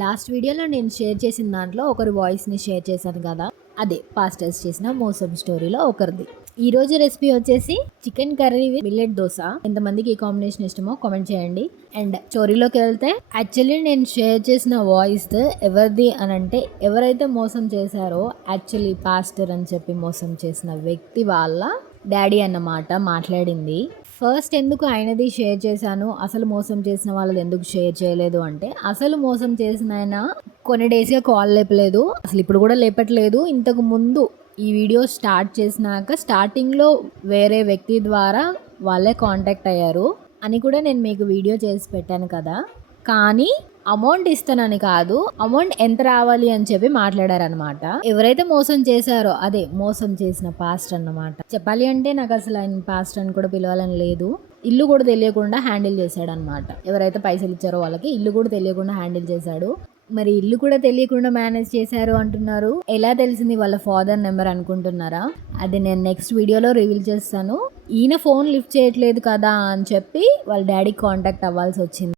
Last వీడియోలో నేను share చేసిన దాంట్లో ఒకరి వాయిస్ని షేర్ చేశాను కదా, అదే పాస్టర్స్ చేసిన మోసం స్టోరీలో ఒకరిది. ఈ రోజు రెసిపీ వచ్చేసి chicken curry with millet dosa. ఎంతమందికి ఈ కాంబినేషన్ ఇష్టమో కామెంట్ చేయండి. అండ్ స్టోరీలోకి వెళ్తే, యాక్చువల్లీ నేను షేర్ చేసిన వాయిస్ ఎవరిది అని అంటే, ఎవరైతే మోసం చేశారో యాక్చువల్లీ పాస్టర్ అని చెప్పి మోసం చేసిన వ్యక్తి వాళ్ళ డాడీ అన్నమాట మాట్లాడింది. ఫస్ట్ ఎందుకు ఆయనది షేర్ చేశాను, అసలు మోసం చేసిన వాళ్ళది ఎందుకు షేర్ చేయలేదు అంటే, అసలు మోసం చేసిన ఆయన కొన్ని డేస్గా కాల్ లేపలేదు, అసలు ఇప్పుడు కూడా లేపట్లేదు. ఇంతకు ముందు ఈ వీడియో స్టార్ట్ చేసినాక స్టార్టింగ్లో వేరే వ్యక్తి ద్వారా వాళ్ళే కాంటాక్ట్ అయ్యారు అని కూడా నేను మీకు వీడియో చేసి పెట్టాను కదా. కానీ అమౌంట్ ఇస్తానని కాదు, అమౌంట్ ఎంత రావాలి అని చెప్పి మాట్లాడారనమాట. ఎవరైతే మోసం చేశారో అదే మోసం చేసిన పాస్టర్ అన్నమాట. చెప్పాలి అంటే నాకు అసలు ఆయన పాస్టర్ అని కూడా పిలవాలని లేదు. ఇల్లు కూడా తెలియకుండా హ్యాండిల్ చేశాడు అనమాట. ఎవరైతే పైసలు ఇచ్చారో వాళ్ళకి ఇల్లు కూడా తెలియకుండా హ్యాండిల్ చేశాడు. మరి ఇల్లు కూడా తెలియకుండా మేనేజ్ చేశారు అంటున్నారు. ఎలా తెలిసింది వాళ్ళ ఫాదర్ నెంబర్ అనుకుంటున్నారా? అది నేను నెక్స్ట్ వీడియోలో రివీల్ చేస్తాను. ఈయన ఫోన్ లిఫ్ట్ చేయట్లేదు కదా అని చెప్పి వాళ్ళ డాడీకి కాంటాక్ట్ అవ్వాల్సి వచ్చింది.